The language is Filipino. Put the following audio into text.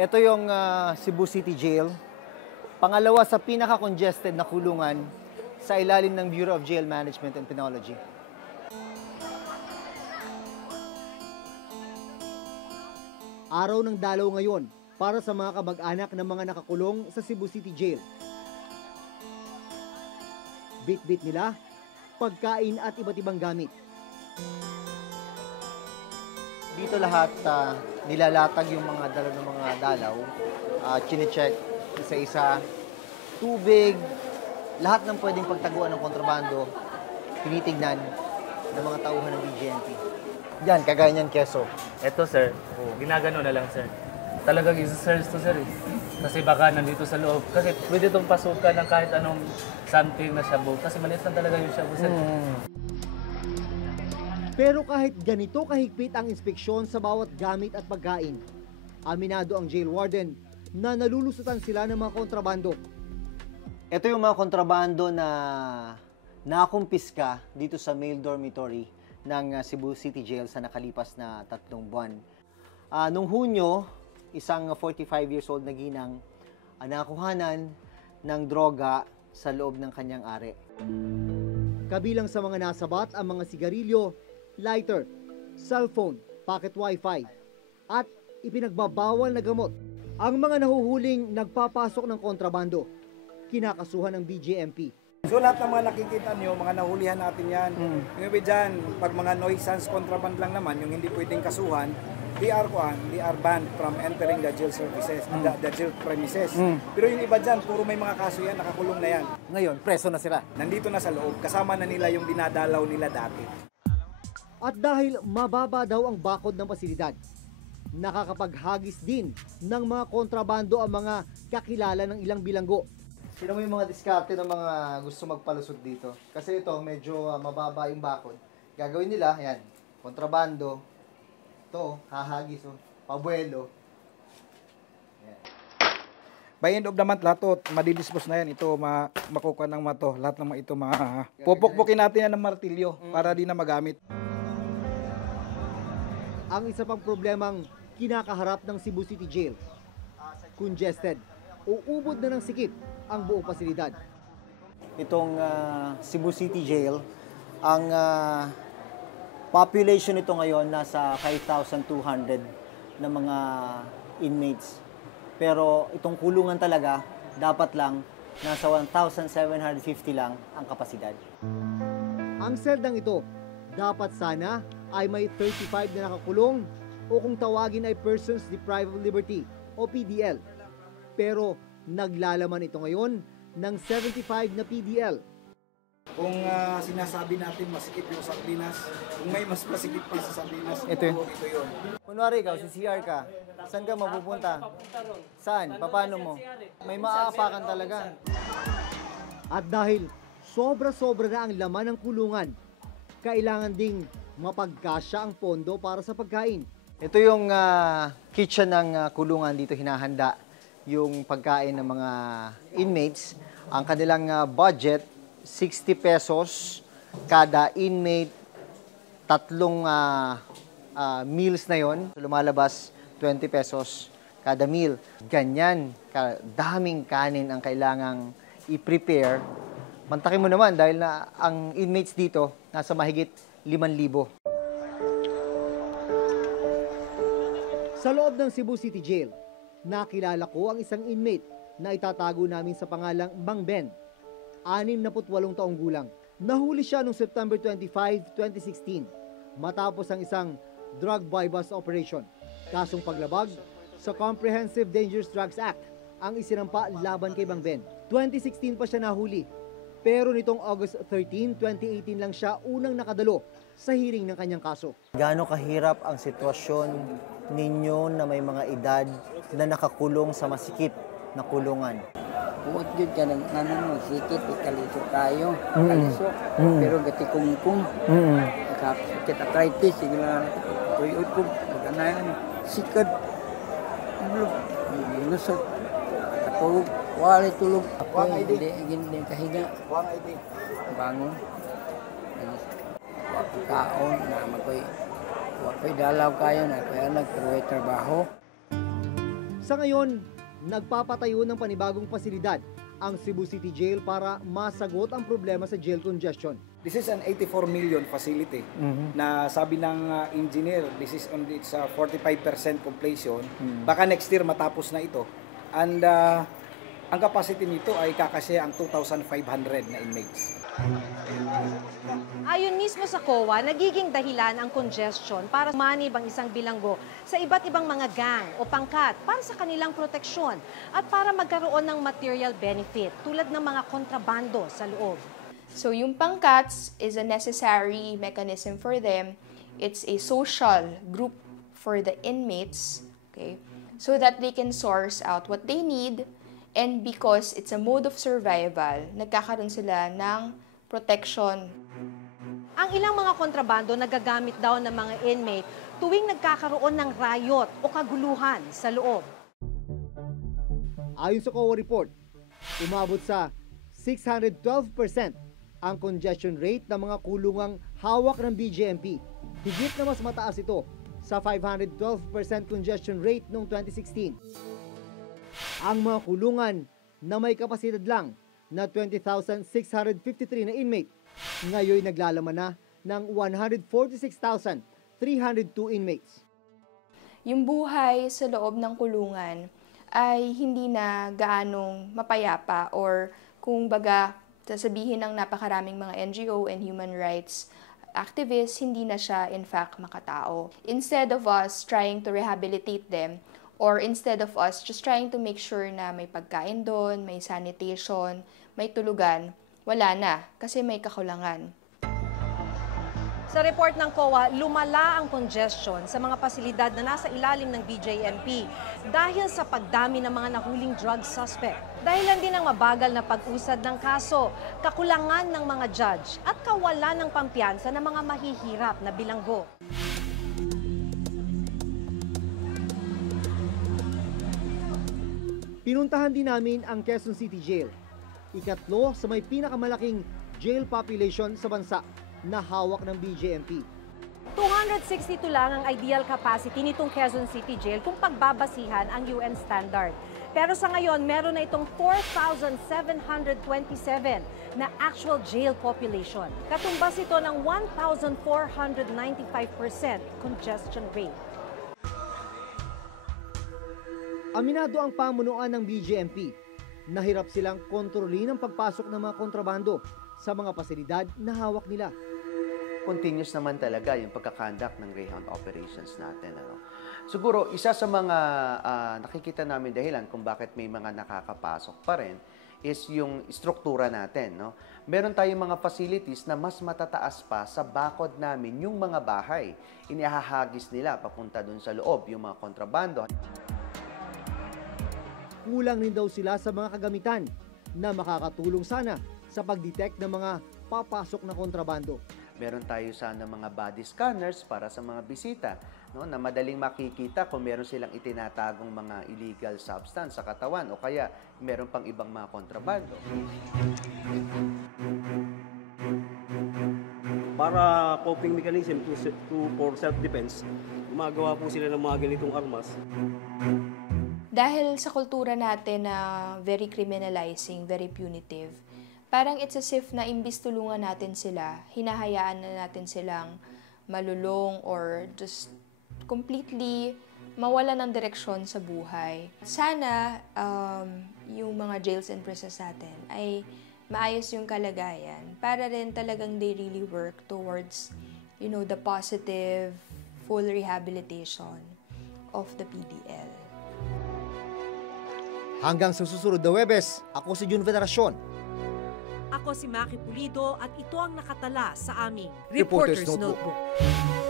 Ito yung Cebu City Jail. Pangalawa sa pinaka-congested na kulungan sa ilalim ng Bureau of Jail Management and Penology. Araw ng dalaw ngayon para sa mga kamag-anak ng mga nakakulong sa Cebu City Jail. Bit-bit nila, pagkain at iba't ibang gamit. Dito lahat nilalatag yung mga dala ng mga dalaw, chine-check isa-isa, tubig, lahat ng pwedeng pagtaguan ng kontrabando, tinitignan ng mga tauhan ng BJMP. Yan, kagaya niyan, keso. Ito sir, ginagano na lang sir. Talagang isa-search to sir eh. Kasi baka nandito sa loob. Kasi pwede itong pasukan ng kahit anong something na shabu. Kasi maliit lang talaga yung shabu sir. Pero kahit ganito kahigpit ang inspeksyon sa bawat gamit at pagkain, aminado ang jail warden na nalulusutan sila ng mga kontrabando. Ito yung mga kontrabando na nakumpiska dito sa male dormitory ng Cebu City Jail sa nakalipas na 3 buwan. Noong Hunyo, isang 45 years old na ginang nakuhanan ng droga sa loob ng kanyang are. Kabilang sa mga nasabat ang mga sigarilyo, lighter, cellphone, pocket wifi, at ipinagbabawal na gamot. Ang mga nahuhuling nagpapasok ng kontrabando, kinakasuhan ng BJMP. So lahat ng mga nakikita nyo, mga nahulihan natin yan. Yung iba dyan, pag mga nuisance contraband lang naman, yung hindi pwedeng kasuhan, they are banned from entering the jail services, the jail premises. Pero yung iba dyan, puro may mga kaso yan, nakakulong na yan. Ngayon, preso na sila. Nandito na sa loob, kasama na nila yung dinadalaw nila dati. At dahil mababa daw ang bakod ng pasilidad, nakakapaghagis din ng mga kontrabando ang mga kakilala ng ilang bilanggo. Sino mo yung mga diskarte ng mga gusto magpalusot dito? Kasi ito, medyo mababa yung bakod. Gagawin nila, yan, kontrabando. Ito, hahagis, pabuelo. Yan. By end of the month, lahat to, madidispose na yan. Ito, makukuha ng mato. Lahat ng ito, pupukpukin natin yan ng martilyo para di na magamit. Ang isa pang problemang kinakaharap ng Cebu City Jail, congested, uubod na ng sikip ang buong pasilidad. Itong Cebu City Jail, ang population nito ngayon nasa 5,200 na mga inmates. Pero itong kulungan talaga, dapat lang nasa 1,750 lang ang kapasidad. Ang seldang ito, dapat sana ay may 35 na nakakulong o kung tawagin ay Persons Deprived of Liberty o PDL. Pero naglalaman ito ngayon ng 75 na PDL. Kung sinasabi natin masikip yung sardinas, kung may mas masikip pa sa sardinas, Ito yun. ito yun. Kunwari ikaw, si CR ka, saan ka mapupunta? Saan? Paano mo? May maaapakan talaga. At dahil sobra-sobra na ang laman ng kulungan, kailangan ding mapagkasya ang pondo para sa pagkain. Ito yung kitchen ng kulungan dito, hinahanda yung pagkain ng mga inmates. Ang kanilang budget, 60 pesos kada inmate, 3 meals na yon. Lumalabas 20 pesos kada meal. Ganyan, daming kanin ang kailangang i-prepare. Mantakin mo naman dahil na ang inmates dito nasa mahigit 5,000. Sa loob ng Cebu City Jail, nakilala ko ang isang inmate na itatago namin sa pangalang Mang Ben, 68 taong gulang. Nahuli siya noong September 25, 2016 matapos ang isang drug buy-bust operation. Kasong paglabag sa Comprehensive Dangerous Drugs Act ang isinampa laban kay Mang Ben. 2016 pa siya nahuli, pero nitong August 13, 2018 lang siya unang nakadalo sa hearing ng kanyang kaso. Gaano kahirap ang sitwasyon ninyo na may mga edad na nakakulong sa masikip na kulungan? Buot yun ka ng sikit, ikaliso kayo, kaliso, pero gati kungkung. Sakit arthritis, sige lang, tuyot ko, maganayan, sikad, lusot, katulog, wali tulog, ako, hindi kahiga, bangon, wako'y kaon, na wako'y dalaw kayo, na kaya nagtrabaho. Sa ngayon, nagpapatayo ng panibagong pasilidad ang Cebu City Jail para masagot ang problema sa jail congestion. This is an 84 million facility na sabi ng engineer, this is on its 45% completion. Baka next year matapos na ito. And ang capacity nito ay kakasya ang 2,500 na inmates. Ayon mismo sa COA, nagiging dahilan ang congestion para manib ang isang bilanggo sa iba't ibang mga gang o pangkat para sa kanilang proteksyon at para magkaroon ng material benefit tulad ng mga kontrabando sa loob. So yung pangkats is a necessary mechanism for them. It's a social group for the inmates, okay? So that they can source out what they need, and because it's a mode of survival, nagkakaroon sila ng protection. Ang ilang mga kontrabando nagagamit daw ng mga inmate tuwing nagkakaroon ng riot o kaguluhan sa loob. Ayon sa COA report, umabot sa 612% ang congestion rate ng mga kulungang hawak ng BJMP. Higit na mas mataas ito sa 512% congestion rate noong 2016. Ang mga kulungan na may kapasidad lang na 20,653 na inmate, ngayon naglalaman na ng 146,302 inmates. Yung buhay sa loob ng kulungan ay hindi na gaanong mapayapa, or kung baga sasabihin ng napakaraming mga NGO and human rights activists, hindi na siya in fact makatao. Instead of us trying to rehabilitate them, or instead of us just trying to make sure na may pagkain doon, may sanitation, may tulugan, wala na kasi may kakulangan. Sa report ng COA, lumala ang congestion sa mga pasilidad na nasa ilalim ng BJMP dahil sa pagdami ng mga nahuling drug suspect. Dahilan din ang mabagal na pag-usad ng kaso, kakulangan ng mga judge at kawalan ng pampiyansa ng mga mahihirap na bilanggo. Pinuntahan din namin ang Quezon City Jail, ikatlo sa may pinakamalaking jail population sa bansa na hawak ng BJMP. 262 lang ang ideal capacity nitong Quezon City Jail kung pagbabasihan ang UN standard. Pero sa ngayon, meron na itong 4,727 na actual jail population. Katumbas ito ng 1,495% congestion rate. Aminado ang pamunuan ng BJMP. Nahirap silang kontrolin ang pagpasok ng mga kontrabando sa mga pasilidad na hawak nila. Continuous naman talaga yung pagkakandak ng Greyhound operations natin. Siguro, isa sa mga nakikita namin dahilan kung bakit may mga nakakapasok pa rin is yung struktura natin. No? Meron tayong mga facilities na mas matataas pa sa bakod namin yung mga bahay. Inihahagis nila papunta dun sa loob yung mga kontrabando. Kulang rin daw sila sa mga kagamitan na makakatulong sana sa pag-detect ng mga papasok na kontrabando. Meron tayo sana mga body scanners para sa mga bisita, no, na madaling makikita kung meron silang itinatagong mga illegal substance sa katawan o kaya meron pang ibang mga kontrabando. Para coping mechanism for self-defense, gumagawa po sila ng mga ganitong armas. Dahil sa kultura natin na very criminalizing, very punitive, parang it's as if na imbis tulungan natin sila, hinahayaan na natin silang malulong or just completely mawala ng direksyon sa buhay. Sana yung mga jails and prisons natin ay maayos yung kalagayan para rin talagang they really work towards, you know, the positive, full rehabilitation of the PDL. Hanggang sa susunod na Huwebes, ako si Jun Veneracion. Ako si Maki Pulido at ito ang nakatala sa aming Reporter's Reporter's Notebook. Notebook.